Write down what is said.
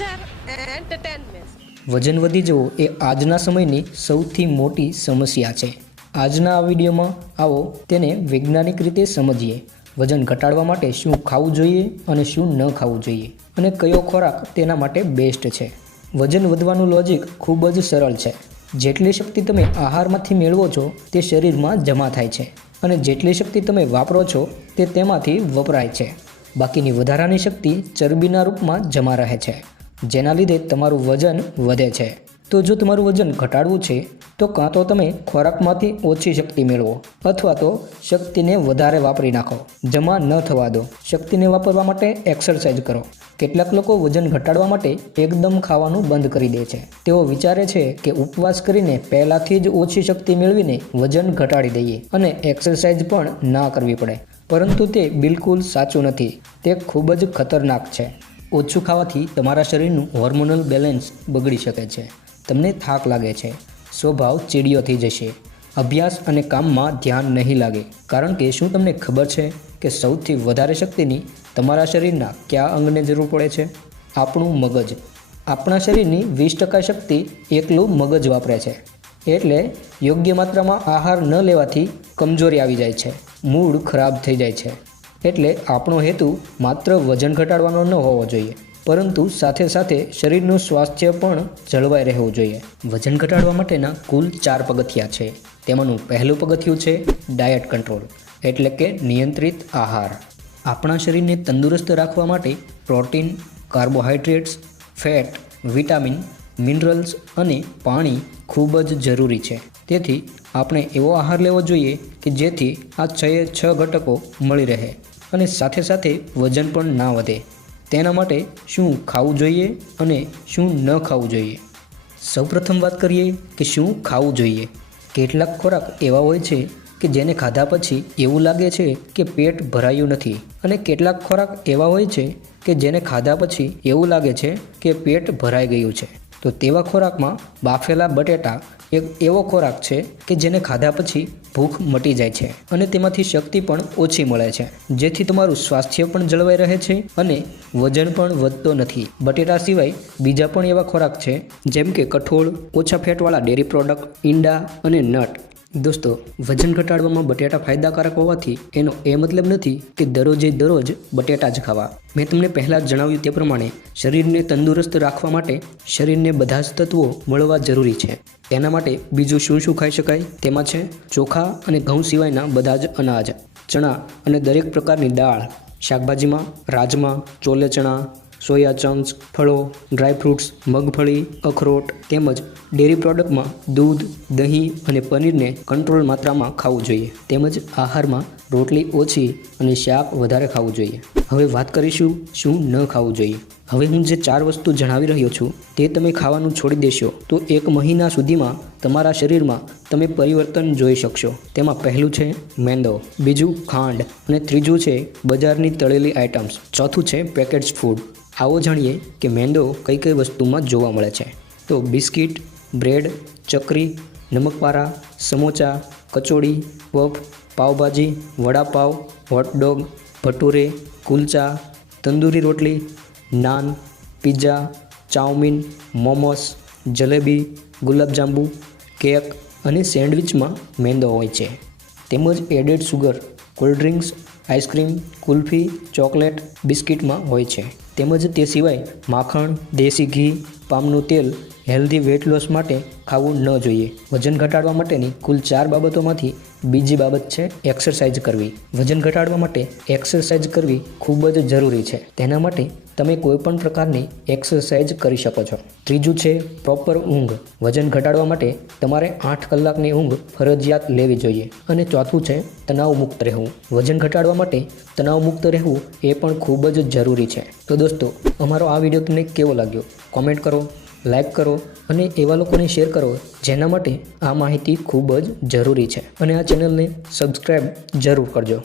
and વજન વધી જવું એ આજના સમયની સૌથી મોટી સમસ્યા છે. આજના આ વિડીયોમાં આવો તેને વૈજ્ઞાનિક રીતે સમજીએ. વજન ઘટાડવા માટે શું ખાવું જોઈએ અને શું ન ખાવું જોઈએ અને કયો ખોરાક તેના માટે બેસ્ટ છે. વજન વધવાનું લોજિક ખૂબ જ સરળ છે. જેટલી શક્તિ તમે આહારમાંથી મેળવો છો તે શરીરમાં જમા થાય છે અને જેટલી શક્તિ તમે વાપરો છો તે તેમાંથી વપરાય છે. બાકીની વધારાની શક્તિ ચરબીના રૂપમાં જમા રહે છે. જેના લીધે તમારું વજન વધે છે. તો જો તમારું વજન ઘટાડવું છે, તો કાં તો તમે ખોરાકમાંથી ઓછી શક્તિ મેળવો, અથવા તો શક્તિને વધારે વાપરી નાખો. જમા ન થવા દો. શક્તિને વાપરવા માટે એક્સરસાઇઝ કરો. કેટલાક લોકો વજન ઘટાડવા માટે એકદમ ખાવાનું બંધ કરી દે છે. તેઓ વિચારે છે કે ઉપવાસ કરીને પહેલાંથી જ ઓછી શક્તિ મેળવીને વજન ઘટાડી દઈએ અને એક્સરસાઇઝ પણ ના કરવી પડે. પરંતુ તે બિલકુલ સાચું નથી. તે ખૂબ જ ખતરનાક છે. ઓછું ખાવાથી તમારા શરીરનું હોર્મોનલ બેલેન્સ બગડી શકે છે. તમને થાક લાગે છે. સ્વભાવ ચીડિયો થઈ જશે. અભ્યાસ અને કામમાં ધ્યાન નહીં લાગે. કારણ કે શું તમને ખબર છે કે સૌથી વધારે શક્તિની તમારા શરીરના કયા અંગને જરૂર પડે છે? આપણું મગજ. આપણા શરીરની વીસ ટકા શક્તિ એકલું મગજ વાપરે છે. એટલે યોગ્ય માત્રામાં આહાર ન લેવાથી કમજોરી આવી જાય છે. મૂડ ખરાબ થઈ જાય છે. એટલે આપણો હેતુ માત્ર વજન ઘટાડવાનો ન હોવો જોઈએ, પરંતુ સાથે સાથે શરીરનું સ્વાસ્થ્ય પણ જળવાઈ રહેવું જોઈએ. વજન ઘટાડવા માટેના કુલ ચાર પગથિયા છે. તેમાંનું પહેલું પગથિયું છે ડાયટ કંટ્રોલ, એટલે કે નિયંત્રિત આહાર. આપણા શરીરને તંદુરસ્ત રાખવા માટે protein carbohydrates fat, vitamin, minerals અને પાણી ખૂબ જ જરૂરી છે. તેથી આપણે એવો આહાર લેવો જોઈએ કે જેથી આ છએ છ ઘટકો મળી રહે. અને સાથે સાથે વજન પણ ના વધે. તેના માટે શું ખાવું જોઈએ અને શું ન ખાવું જોઈએ? સૌપ્રથમ વાત કરીએ કે શું ખાવું જોઈએ. કેટલાક ખોરાક એવા હોય છે કે જેને ખાધા પછી એવું લાગે છે કે પેટ ભરાયું નથી અને કેટલાક ખોરાક એવા હોય છે કે જેને ખાધા પછી એવું લાગે છે કે પેટ ભરાઈ ગયું છે. તો તેવા ખોરાકમાં બાફેલા બટેટા એક એવો ખોરાક છે કે જેને ખાધા પછી ભૂખ મટી જાય છે અને તેમાંથી શક્તિ પણ ઓછી મળે છે. જેથી તમારું સ્વાસ્થ્ય પણ જળવાઈ રહે છે અને વજન પણ વધતો નથી. બટેટા સિવાય બીજા પણ એવા ખોરાક છે જેમ કે કઠોળ, ઓછા ફેટવાળા ડેરી પ્રોડક્ટ, ઈંડા અને નટ. દોસ્તો, વજન ઘટાડવામાં બટેટા ફાયદાકારક હોવાથી એનો એ મતલબ નથી કે દરરોજે દરરોજ બટેટા જ ખાવા. મેં તમને પહેલાં જણાવ્યું તે પ્રમાણે શરીરને તંદુરસ્ત રાખવા માટે શરીરને બધા જ તત્વો મળવા જરૂરી છે. તેના માટે બીજું શું શું ખાઈ શકાય? તેમાં છે ચોખા અને ઘઉં સિવાયના બધા જ અનાજ, ચણા અને દરેક પ્રકારની દાળ, શાકભાજીમાં, રાજમા, ચોલે ચણા સોયા ચંક્સ, ફળો ડ્રાયફ્રૂટ્સ મગફળી, અખરોટ તેમજ ડેરી પ્રોડક્ટમાં દૂધ, દહીં અને પનીરને કંટ્રોલ માત્રામાં ખાવું જોઈએ. તેમજ આહારમાં રોટલી ઓછી અને શાક વધારે ખાવું જોઈએ. હવે વાત કરીશું શું ન ખાવું જોઈએ. હવે હું જે ચાર વસ્તુ જણાવી રહ્યો છું તે તમે ખાવાનું છોડી દેશો તો એક મહિના સુધીમાં તમારા શરીરમાં તમે પરિવર્તન જોઈ શકશો. તેમાં પહેલું છે મેંદો, બીજું ખાંડ અને ત્રીજું છે બજારની તળેલી આઇટમ્સ ચોથું છે પેકેટ્સ ફૂડ આવો જાણીએ કે મેંદો કઈ કઈ વસ્તુમાં જોવા મળે છે. તો બિસ્કિટ, બ્રેડ, ચકરી, નમકપારા samosa kachori puff pav bhaji, vada pav hot dog bhature, kulcha, tandoori રોટલી, naan pizza chow mein, momos, jalebi, gulab jamun, cake અને સેન્ડવિચમાં મેંદો હોય છે. તેમજ added sugar cold drinks ice cream kulfi chocolate બિસ્કિટમાં હોય છે. તેમજ તે સિવાય માખણ દેશી ઘી પામનું તેલ હેલ્ધી વેટ લોસ માટે ખાવું ન જોઈએ. વજન ઘટાડવા માટેની કુલ ચાર બાબતોમાંથી બીજી બાબત છે એક્સરસાઇઝ કરવી. વજન ઘટાડવા માટે એક્સરસાઇઝ કરવી ખૂબ જ જરૂરી છે. તેના માટે તમે કોઈ પણ પ્રકારની એક્સરસાઇઝ કરી શકો છો. ત્રીજું છે પ્રોપર ઊંઘ. વજન ઘટાડવા માટે તમારે આઠ કલાકની ઊંઘ ફરજિયાત લેવી જોઈએ. અને ચોથું છે તણાવ મુક્ત રહેવું. વજન ઘટાડવા માટે તણાવ મુક્ત રહેવું એ પણ ખૂબ જ જરૂરી છે. તો દોસ્તો, અમારો આ વીડિયો તમને કેવો લાગ્યો? કોમેન્ટ કરો. લાઈક કરો અને એવા લોકોને શેર કરો જેના માટે આ માહિતી ખૂબ જ જરૂરી છે. અને આ ચેનલને સબસ્ક્રાઈબ જરૂર કરજો.